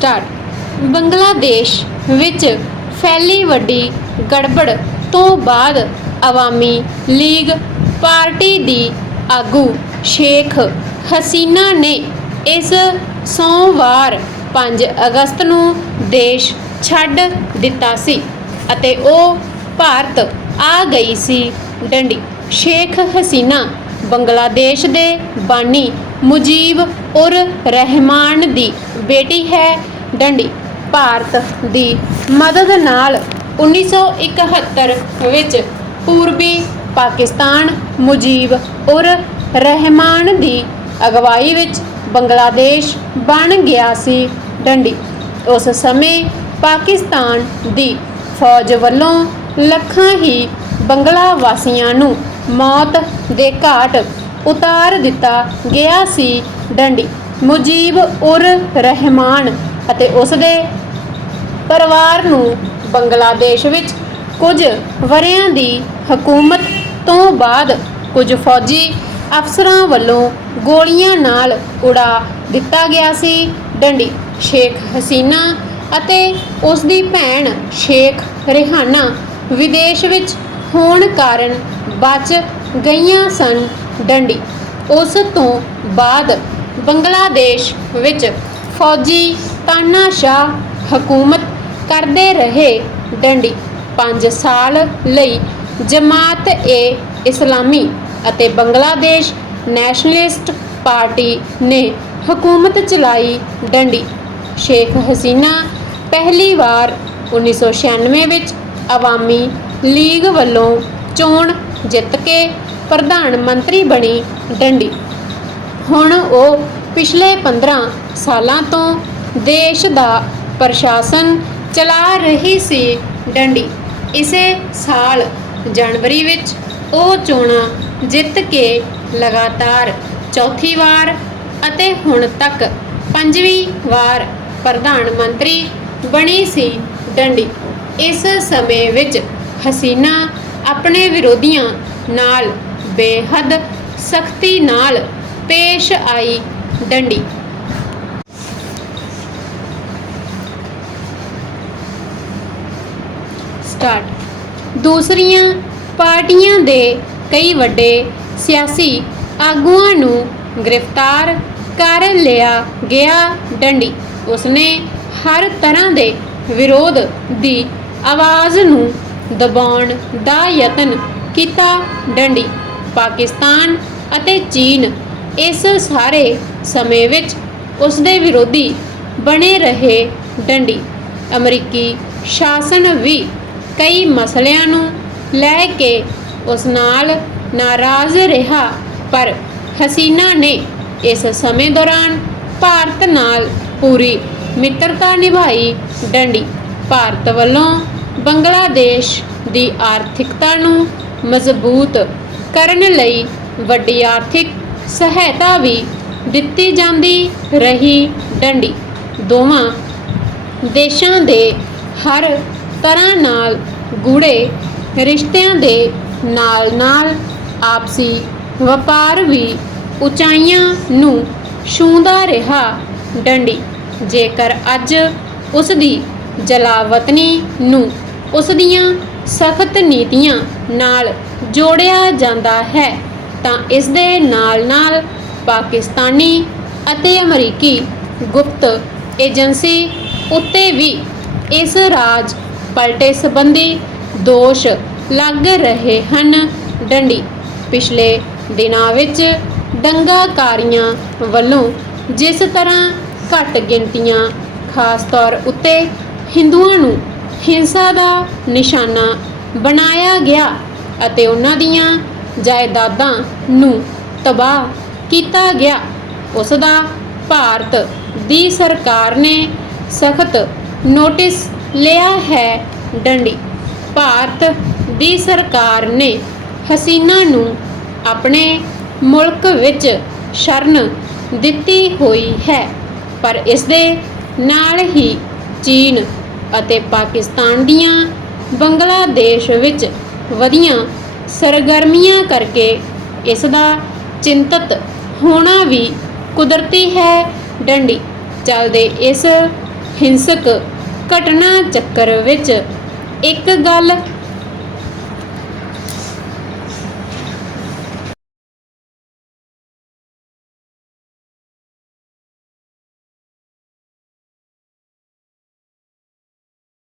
Start. Bangladesh ਵਿੱਚ ਫੈਲੀ ਵੱਡੀ ਗੜਬੜ ਤੋਂ ਬਾਅਦ ਅਵਾਮੀ ਲੀਗ ਪਾਰਟੀ ਦੀ ਆਗੂ ਸ਼ੇਖ ਹਸੀਨਾ ਨੇ ਇਸ ਸੋਮਵਾਰ 5 ਅਗਸਤ ਨੂੰ ਦੇਸ਼ ਛੱਡ ਦਿੱਤਾ ਸੀ ਅਤੇ ਉਹ ਭਾਰਤ ਆ ਗਈ ਸੀ ਡੰਡੀ। ਸ਼ੇਖ ਹਸੀਨਾ ਬੰਗਲਾਦੇਸ਼ ਦੇ ਬਾਨੀ ਮੁਜੀਬ ਉਰ ਰਹਿਮਾਨ ਦੀ ਬੇਟੀ ਹੈ ਡੰਡੀ। ਭਾਰਤ ਦੀ ਮਦਦ ਨਾਲ 1971 ਵਿੱਚ ਪੂਰਬੀ ਪਾਕਿਸਤਾਨ ਮੁਜੀਬ ਉਰ ਰਹਿਮਾਨ ਦੀ ਅਗਵਾਈ ਵਿੱਚ ਬੰਗਲਾਦੇਸ਼ ਬਣ ਗਿਆ ਸੀ ਡੰਡੀ। ਉਸ ਸਮੇਂ ਪਾਕਿਸਤਾਨ ਦੀ ਫੌਜ ਵੱਲੋਂ ਲੱਖਾਂ ਹੀ ਬੰਗਲਾ ਵਾਸੀਆਂ ਨੂੰ ਮੌਤ ਦੇ ਘਾਟ ਉਤਾਰ ਦਿੱਤਾ ਗਿਆ ਸੀ ਡੰਡੀ। ਮੁਜੀਬ ਉਰ ਰਹਿਮਾਨ ਅਤੇ ਉਸ ਦੇ ਪਰਿਵਾਰ ਨੂੰ ਬੰਗਲਾਦੇਸ਼ ਵਿੱਚ ਕੁਝ ਵਰਿਆਂ ਦੀ ਹਕੂਮਤ ਤੋਂ ਬਾਅਦ ਕੁਝ ਫੌਜੀ ਅਫਸਰਾਂ ਵੱਲੋਂ ਗੋਲੀਆਂ ਨਾਲ ਉਡਾ ਦਿੱਤਾ ਗਿਆ ਸੀ ਡੰਡੀ। ਸ਼ੇਖ ਹਸੀਨਾ ਅਤੇ ਉਸ ਦੀ ਭੈਣ ਸ਼ੇਖ ਰਿਹਾਨਾ ਵਿਦੇਸ਼ ਵਿੱਚ ਹੋਣ ਕਾਰਨ ਬਚ ਗਈਆਂ ਸਨ। ਡੰਡੀ। ਉਸ ਤੋਂ ਬਾਅਦ ਬੰਗਲਾਦੇਸ਼ ਵਿੱਚ ਫੌਜੀ ਤਾਨਾਸ਼ਾਹ ਹਕੂਮਤ ਕਰਦੇ ਰਹੇ ਡੰਡੀ। 5 ਸਾਲ ਲਈ ਜਮਾਤ ਏ ਇਸਲਾਮੀ ਅਤੇ ਬੰਗਲਾਦੇਸ਼ ਨੈਸ਼ਨਲਿਸਟ ਪਾਰਟੀ ਨੇ ਹਕੂਮਤ ਚਲਾਈ ਡੰਡੀ। ਸ਼ੇਖ ਹਸੀਨਾ ਪਹਿਲੀ ਵਾਰ 1996 ਵਿੱਚ ਅਵਾਮੀ ਲੀਗ ਵੱਲੋਂ ਚੋਣ ਜਿੱਤ ਕੇ ਪ੍ਰਧਾਨ ਮੰਤਰੀ ਬਣੀ ਡੰਡੀ। ਹੁਣ ਉਹ ਪਿਛਲੇ 15 ਸਾਲਾਂ ਤੋਂ ਦੇਸ਼ ਦਾ ਪ੍ਰਸ਼ਾਸਨ ਚਲਾ ਰਹੀ ਸੀ ਡੰਡੀ। ਇਸੇ ਸਾਲ ਜਨਵਰੀ ਵਿੱਚ ਉਹ ਚੋਣਾਂ ਜਿੱਤ ਕੇ ਲਗਾਤਾਰ ਚੌਥੀ ਵਾਰ ਅਤੇ ਹੁਣ ਤੱਕ ਪੰਜਵੀਂ ਵਾਰ ਪ੍ਰਧਾਨ ਮੰਤਰੀ ਬਣੀ ਸੀ ਡੰਡੀ। ਇਸ ਸਮੇਂ ਵਿੱਚ ਹਸੀਨਾ ਆਪਣੇ ਵਿਰੋਧੀਆਂ ਨਾਲ ਬੇਹੱਦ ਸਖਤੀ ਨਾਲ ਪੇਸ਼ ਆਈ ਡੰਡੀ। ਸਟਾਰਟ। ਦੂਸਰੀਆਂ ਪਾਰਟੀਆਂ ਦੇ ਕਈ ਵੱਡੇ ਸਿਆਸੀ ਆਗੂਆਂ ਨੂੰ ਗ੍ਰਿਫਤਾਰ ਕਰ ਲਿਆ ਗਿਆ ਡੰਡੀ। ਉਸਨੇ ਹਰ ਤਰ੍ਹਾਂ ਦੇ ਵਿਰੋਧ ਦੀ ਆਵਾਜ਼ ਨੂੰ ਦਬਾਉਣ ਦਾ ਯਤਨ ਕੀਤਾ ਡੰਡੀ। ਪਾਕਿਸਤਾਨ ਅਤੇ ਚੀਨ ਇਸ ਸਾਰੇ ਸਮੇਂ ਵਿੱਚ ਉਸ ਦੇ ਵਿਰੋਧੀ ਬਣੇ ਰਹੇ ਡੰਡੀ। ਅਮਰੀਕੀ ਸ਼ਾਸਨ ਵੀ ਕਈ ਮਸਲਿਆਂ ਨੂੰ ਲੈ ਕੇ ਉਸ ਨਾਲ ਨਾਰਾਜ਼ ਰਿਹਾ, ਪਰ ਹਸੀਨਾ ਨੇ ਇਸ ਸਮੇਂ ਦੌਰਾਨ ਭਾਰਤ ਨਾਲ ਪੂਰੀ ਮਿੱਤਰਤਾ ਨਿਭਾਈ ਡੰਡੀ। ਭਾਰਤ ਵੱਲੋਂ ਬੰਗਲਾਦੇਸ਼ ਦੀ ਆਰਥਿਕਤਾ ਨੂੰ ਮਜ਼ਬੂਤ ਕਰਨ ਲਈ ਵੱਡੀ ਆਰਥਿਕ ਸਹਾਇਤਾ ਵੀ ਦਿੱਤੀ ਜਾਂਦੀ ਰਹੀ ਡੰਡੀ। ਦੋਵਾਂ ਦੇਸ਼ਾਂ ਦੇ ਹਰ ਤਰ੍ਹਾਂ ਨਾਲ ਗੂੜੇ ਰਿਸ਼ਤਿਆਂ ਦੇ ਨਾਲ-ਨਾਲ ਆਪਸੀ ਵਪਾਰ ਵੀ ਉਚਾਈਆਂ ਨੂੰ ਛੂੰਹਦਾ ਰਿਹਾ ਡੰਡੀ। ਜੇਕਰ ਅੱਜ ਉਸ ਦੀ ਜਲਾਵਤਨੀ ਨੂੰ ਉਸ ਦੀਆਂ ਸਖਤ ਨੀਤੀਆਂ ਨਾਲ ਜੋੜਿਆ ਜਾਂਦਾ ਹੈ, ਤਾਂ ਇਸ ਦੇ ਨਾਲ-ਨਾਲ ਪਾਕਿਸਤਾਨੀ ਅਤੇ ਅਮਰੀਕੀ ਗੁਪਤ ਏਜੰਸੀ ਉੱਤੇ ਵੀ ਇਸ ਰਾਜ ਪਲਟੇ ਸੰਬੰਧੀ ਦੋਸ਼ ਲੱਗ ਰਹੇ ਹਨ। ਡੰਡੀ, ਪਿਛਲੇ ਦਿਨਾਂ ਵਿੱਚ ਦੰਗਾਕਾਰੀਆਂ ਵੱਲੋਂ ਜਿਸ ਤਰ੍ਹਾਂ ਘੱਟ ਗਿਣਤੀਆਂ, ਖਾਸ ਤੌਰ ਉੱਤੇ ਹਿੰਦੂਆਂ ਨੂੰ ਹਿੰਸਾ ਦਾ ਨਿਸ਼ਾਨਾ ਬਣਾਇਆ ਗਿਆ ਅਤੇ ਉਹਨਾਂ ਦੀਆਂ ਜਾਇਦਾਦਾਂ ਨੂੰ ਤਬਾਹ ਕੀਤਾ ਗਿਆ। ਉਸ ਦਾ ਭਾਰਤ ਦੀ ਸਰਕਾਰ ਨੇ ਸਖਤ ਨੋਟਿਸ ਲਿਆ ਹੈ। ਡੰਡੀ, ਭਾਰਤ ਦੀ ਸਰਕਾਰ ਨੇ ਹਸੀਨਾ ਨੂੰ ਆਪਣੇ ਮੁਲਕ ਵਿੱਚ ਸ਼ਰਨ ਦਿੱਤੀ ਹੋਈ ਹੈ, ਪਰ ਇਸ ਦੇ ਨਾਲ ਹੀ ਚੀਨ ਅਤੇ ਪਾਕਿਸਤਾਨ ਦੀਆਂ ਬੰਗਲਾਦੇਸ਼ ਵਿੱਚ ਵਧੀਆਂ ਸਰਗਰਮੀਆਂ ਕਰਕੇ ਇਸ ਦਾ ਚਿੰਤਤ ਹੋਣਾ ਵੀ ਕੁਦਰਤੀ ਹੈ ਡੰਡੀ। ਚੱਲਦੇ ਇਸ ਹਿੰਸਕ ਘਟਨਾ ਚੱਕਰ ਵਿੱਚ ਇੱਕ ਗੱਲ